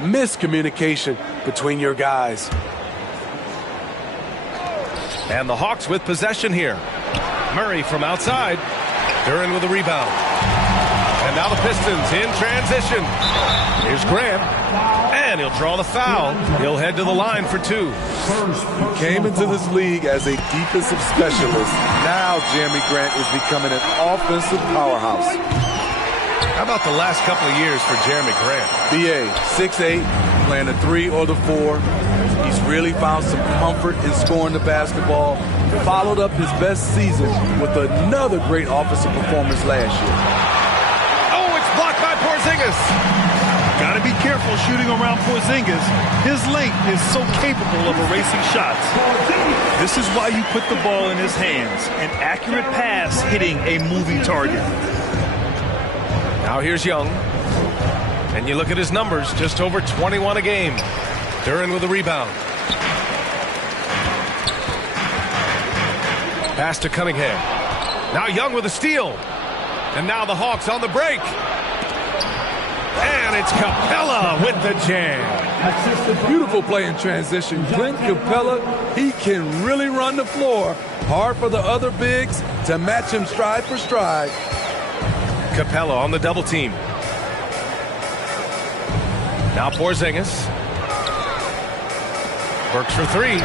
miscommunication between your guys. And the Hawks with possession here. Murray from outside. Duren with a rebound. And now the Pistons in transition. Here's Grant. And he'll draw the foul. He'll head to the line for two. He came into this league as a defensive specialist. Now Jeremy Grant is becoming an offensive powerhouse. How about the last couple of years for Jeremy Grant? BA, 6'8", playing the 3 or the 4. He's really found some comfort in scoring the basketball. Followed up his best season with another great offensive performance last year. Oh, it's blocked by Porzingis. Got to be careful shooting around Porzingis. His length is so capable of erasing shots. This is why you put the ball in his hands. An accurate pass hitting a moving target. Now here's Young. And you look at his numbers, just over 21 a game. Duren with a rebound. Pass to Cunningham. Now Young with a steal. And now the Hawks on the break. And it's Capella with the jam. Beautiful play in transition. Clint Capella, he can really run the floor. Hard for the other bigs to match him stride for stride. Capella on the double team. Now Porzingis. Works for three.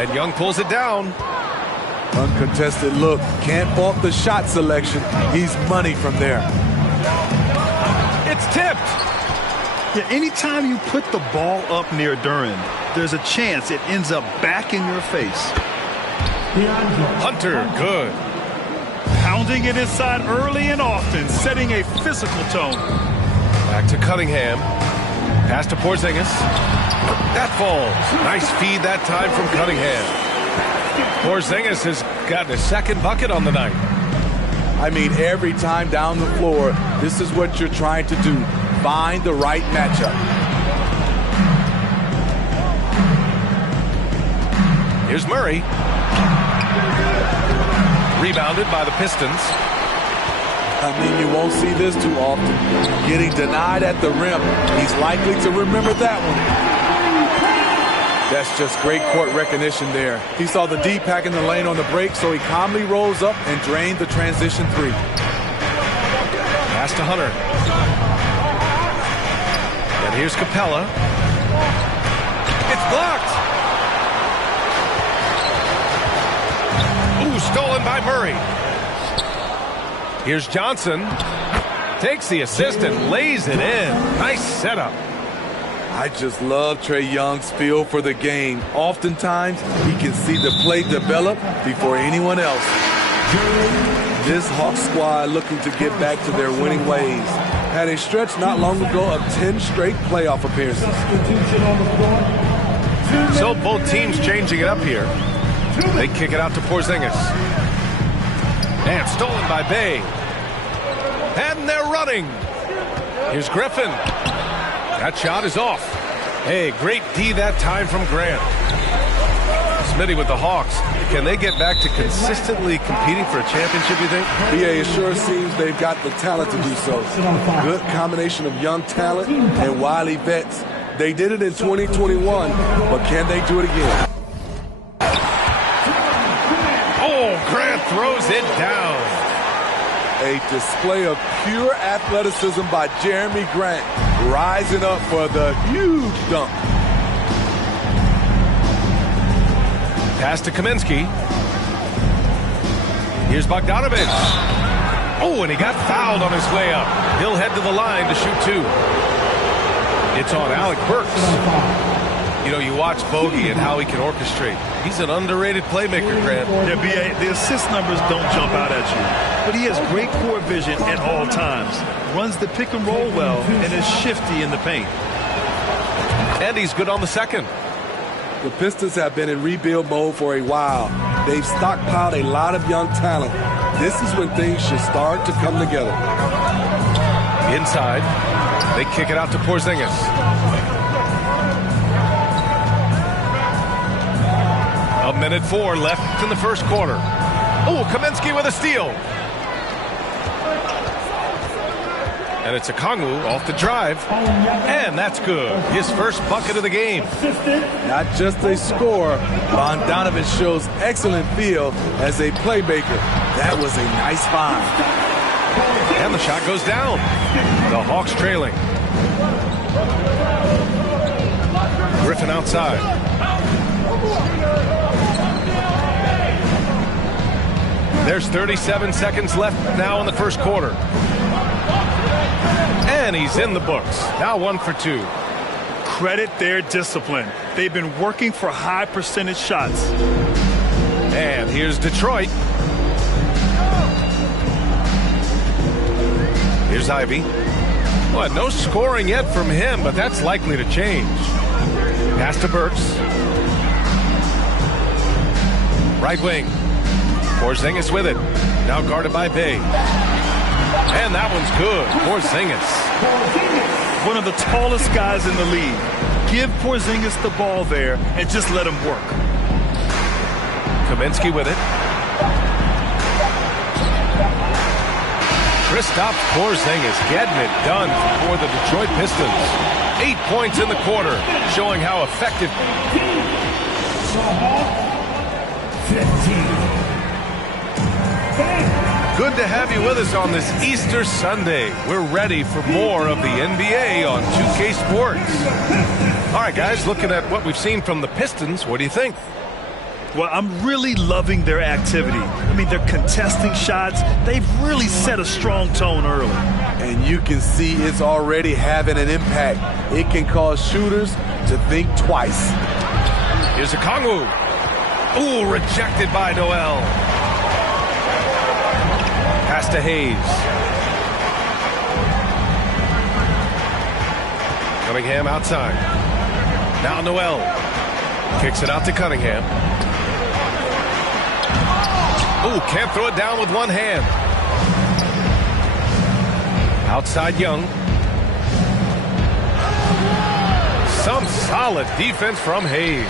And Young pulls it down. Uncontested look. Can't fault the shot selection. He's money from there. It's tipped. Yeah, anytime you put the ball up near Duren, there's a chance it ends up back in your face. Hunter, good. Pounding it inside early and often, setting a physical tone. Back to Cunningham. Pass to Porzingis. That falls. Nice feed that time from Cunningham. Porzingis has gotten a second bucket on the night. I mean, every time down the floor, this is what you're trying to do. Find the right matchup. Here's Murray. Rebounded by the Pistons. I mean, you won't see this too often. Getting denied at the rim. He's likely to remember that one. That's just great court recognition there. He saw the D pack in the lane on the break, so he calmly rolls up and drained the transition three. Pass to Hunter. And here's Capella. It's blocked. Ooh, stolen by Murray. Here's Johnson. Takes the assist and lays it in. Nice setup. I just love Trae Young's feel for the game. Oftentimes, he can see the play develop before anyone else. This Hawks squad looking to get back to their winning ways. Had a stretch not long ago of 10 straight playoff appearances. So both teams changing it up here. They kick it out to Porzingis. And stolen by Bay. And they're running. Here's Griffin. That shot is off. Hey, great D that time from Grant. Smitty with the Hawks. Can they get back to consistently competing for a championship, you think? Yeah, it sure seems they've got the talent to do so. Good combination of young talent and wily vets. They did it in 2021, but can they do it again? Oh, Grant throws it down. A display of pure athleticism by Jeremy Grant, rising up for the huge dunk. Pass to Kaminsky. Here's Bogdanovich. Oh, and he got fouled on his way up. He'll head to the line to shoot two. It's on Alec Burks. You know, you watch Bogey and how he can orchestrate. He's an underrated playmaker, Grant. Yeah, B.A., the assist numbers don't jump out at you. But he has great court vision at all times. Runs the pick and roll well and is shifty in the paint. And he's good on the second. The Pistons have been in rebuild mode for a while. They've stockpiled a lot of young talent. This is when things should start to come together. Inside, they kick it out to Porzingis. A minute 4 left in the first quarter. Oh, Kaminsky with a steal. And it's a Kongwu off the drive. And that's good. His first bucket of the game. Not just a scorer, Bogdanovic shows excellent feel as a playmaker. That was a nice find. And the shot goes down. The Hawks trailing. Griffin outside. There's 37 seconds left now in the first quarter. And he's in the books. Now 1 for 2. Credit their discipline. They've been working for high percentage shots. And here's Detroit. Here's Ivy. Well, no scoring yet from him, but that's likely to change. Pass to Burks. Right wing. Porzingis with it. Now guarded by Bay. And that one's good. Porzingis. One of the tallest guys in the league. Give Porzingis the ball there and just let him work. Kaminsky with it. Kristaps Porzingis getting it done for the Detroit Pistons. 8 points in the quarter, showing how effective. 15. Good to have you with us on this Easter Sunday. We're ready for more of the NBA on 2K Sports. All right, guys, looking at what we've seen from the Pistons, what do you think? Well, I'm really loving their activity. I mean, they're contesting shots. They've really set a strong tone early. And you can see it's already having an impact. It can cause shooters to think twice. Here's a Kongwu. Ooh, rejected by Noel. Pass to Hayes. Cunningham outside. Now Noel. Kicks it out to Cunningham. Ooh, can't throw it down with one hand. Outside Young. Some solid defense from Hayes.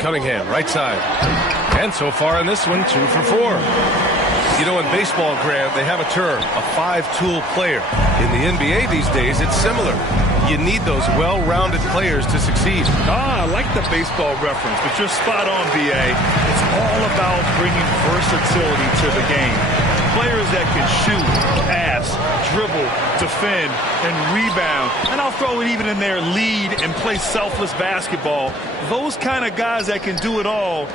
Cunningham, right side. And so far in this one, 2 for 4. You know, in baseball, Grant, they have a term, a 5-tool player. In the NBA these days, it's similar. You need those well-rounded players to succeed. I like the baseball reference, but you're spot on, B.A. It's all about bringing versatility to the game. Players that can shoot, pass, dribble, defend, and rebound. And I'll throw it even in there, lead and play selfless basketball. Those kind of guys that can do it all,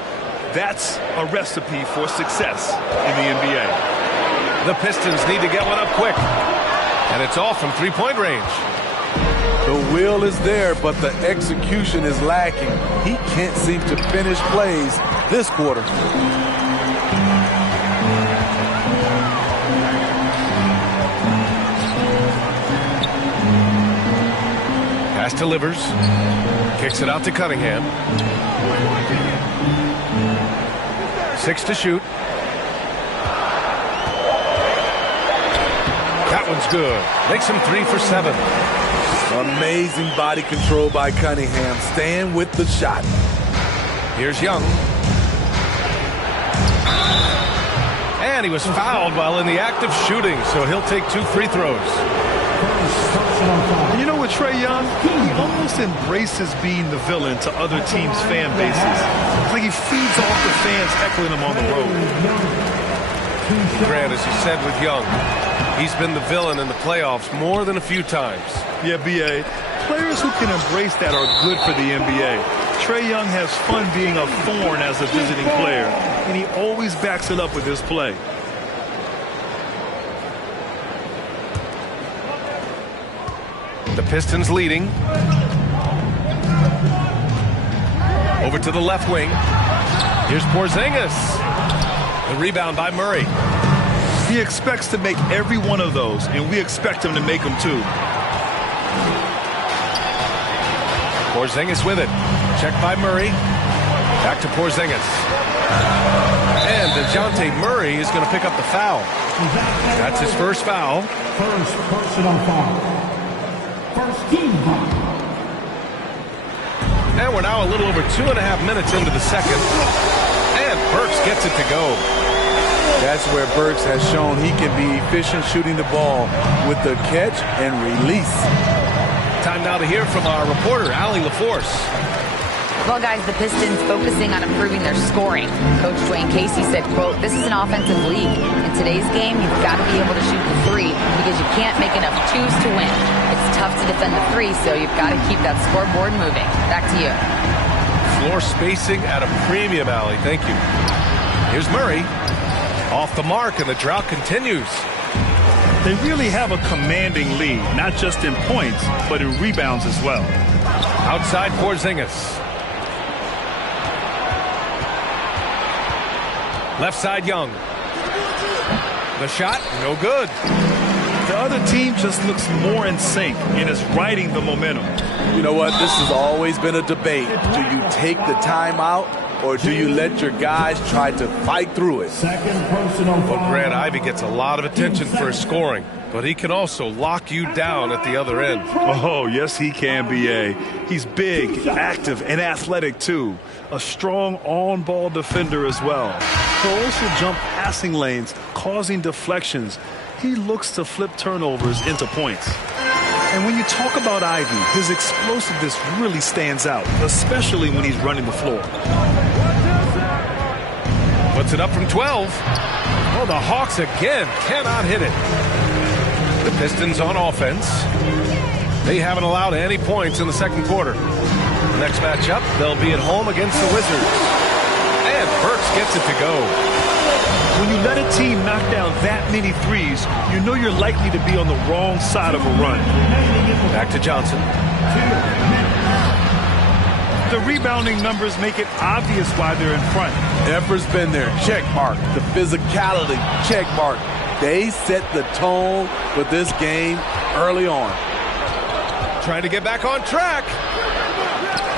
that's a recipe for success in the NBA. The Pistons need to get one up quick. And it's off from three-point range. The will is there, but the execution is lacking. He can't seem to finish plays this quarter. Pass to Livers. Kicks it out to Cunningham. 6 to shoot. That one's good. Makes him 3 for 7. Amazing body control by Cunningham. Staying with the shot. Here's Young. And he was fouled while in the act of shooting, so he'll take 2 free throws. And you know what, Trae Young? He almost embraces being the villain to other teams' fan bases. It's like he feeds off the fans heckling him on the road. Grant, as you said with Young, he's been the villain in the playoffs more than a few times. Yeah, B.A. Players who can embrace that are good for the NBA. Trae Young has fun being a thorn as a visiting player, and he always backs it up with his play. The Pistons leading. Over to the left wing. Here's Porzingis. The rebound by Murray. He expects to make every one of those, and we expect him to make them too. Porzingis with it. Checked by Murray. Back to Porzingis. And DeJounte Murray is going to pick up the foul. That's his first foul. First personal foul. First team foul. And we're now a little over 2.5 minutes into the second. And Burks gets it to go. That's where Burks has shown he can be efficient shooting the ball with the catch and release. Time now to hear from our reporter, Allie LaForce. Well, guys, the Pistons focusing on improving their scoring. Coach Dwayne Casey said, quote, "This is an offensive league. In today's game, you've got to be able to shoot the three because you can't make enough twos to win. It's tough to defend the three, so you've got to keep that scoreboard moving." Back to you. Floor spacing at a premium, Allie. Thank you. Here's Murray. Off the mark, and the drought continues. They really have a commanding lead, not just in points, but in rebounds as well. Outside Porzingis. Left side Young. The shot, no good. The other team just looks more in sync and is riding the momentum. You know what? This has always been a debate. Do you take the timeout or do you let your guys try to fight through it? Second personal Well, foul. Grant Ivey gets a lot of attention for his scoring, but he can also lock you down at the other end. Oh, yes, he can, B.A. He's big, active, and athletic, too. A strong on-ball defender as well. He'll also jump passing lanes, causing deflections. He looks to flip turnovers into points. And when you talk about Ivy, his explosiveness really stands out, especially when he's running the floor. Puts it up from 12. Oh, the Hawks again cannot hit it. The Pistons on offense. They haven't allowed any points in the second quarter. The next matchup, they'll be at home against the Wizards. And Burks gets it to go. When you let a team knock down that many threes, you know you're likely to be on the wrong side of a run. Back to Johnson. The rebounding numbers make it obvious why they're in front. Effort's been there. Check mark. The physicality. Check mark. They set the tone for this game early on. Trying to get back on track.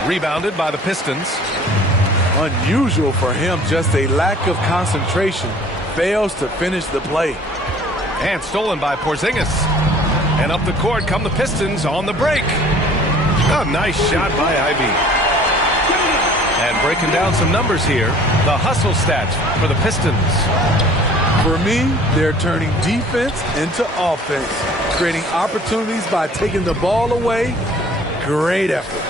Rebounded by the Pistons. Unusual for him, just a lack of concentration. Fails to finish the play. And stolen by Porzingis. And up the court come the Pistons on the break. A nice shot by Ivy. And breaking down some numbers here, the hustle stats for the Pistons. For me, they're turning defense into offense, creating opportunities by taking the ball away. Great effort.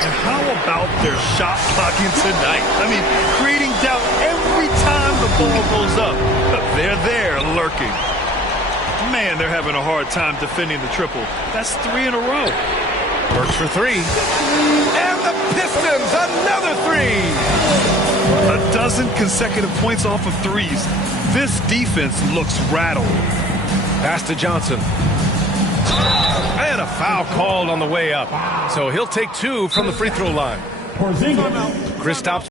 And how about their shot blocking tonight? I mean, creating doubt every time the ball goes up. They're there lurking. Man, they're having a hard time defending the triple. That's 3 in a row. Works for 3. And the Pistons, another 3. A dozen consecutive points off of threes. This defense looks rattled. Pass to Johnson. And a foul called on the way up. So he'll take 2 from the free throw line. Porzingis. Kristaps